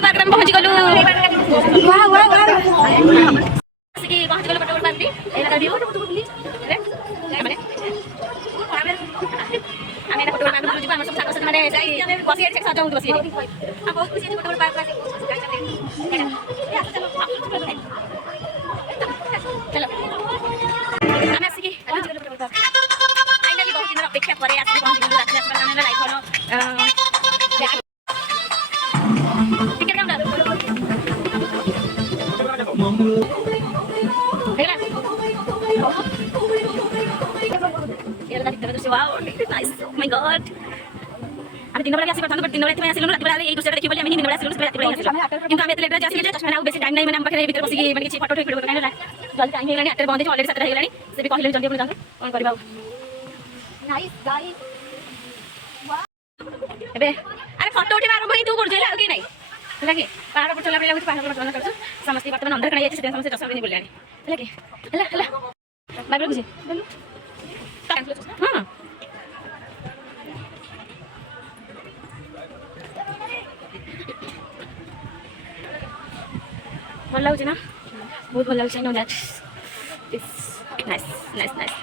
park में पहुंच गलु वाह वाह वाह असकी पहुंच गलु बटोर पार्क ए लगा व्यू माने आमे बटोर पार्क बुलु जिबा हम सब साथ माने जाई बसी एठी सजाउ बसी हम बहुत खुशी है बटोर पार्क आसी चलो आमे असकी पहुंच गलु बटोर पार्क फाइनली बहुत दिन अपेक्षा करे आसी पहुंच गलु रात रात आमे लाइफ रो टिकट कम दादो देखला ये लगा दिखता है तो wow nice oh my God আমি দিন বেলা আসি কথা দিন বেলা আসিলু রাত বেলা এই দুসরা দেখি বলি আমি দিন বেলা আসিলু রাত বেলা আসিলু কিন্তু আমি এত লেট আসি যে চশমা বেশি টাইম নাই মানে ଆମ ପାଖରେ ভিতর বসি মানে কিছু ফটো ভিডিও করতে জলদি টাইম ହେଇଗଲାଣି 8 ବନ୍ଦ অলরেডি 7 ହେଇଗଲାଣି ସେ ବି କହିଲେ ଜଲଦି ଆପଣ ଯାନ୍ତୁ କଣ କରିବା ନାଇସ୍ ଗାଇସ୍ ଏବେ ଆରେ ଫଟो ଉଠେଇବା ଆରମ୍ଭ ହିଁ ତୁ କରୁଛୁ ହେଲା ଆଉ କି ନାହିଁ ହେଲା କି ପାହାଡ଼ પર ଚଲା ପିଲା ପାହାଡ଼ પર ଚଲା କରୁଛୁ ସମସ୍ତେ ବର୍ତ୍ତମାନ ଅନ୍ଧାର କାଣା ଯାଇଛି ସେଥିପାଇଁ ସମସ୍ତେ ଚଶମା ପିନ୍ଧି ବୁଲିଲାଣି ହେଲା କି ହେଲା ହେଲା ବାଇ ବାଇ ବୁଝି ହଁ ଭଲ ଲାଗୁଛି ନା ବହୁତ ଭଲ ଲାଗୁଛି know that it's nice nice nice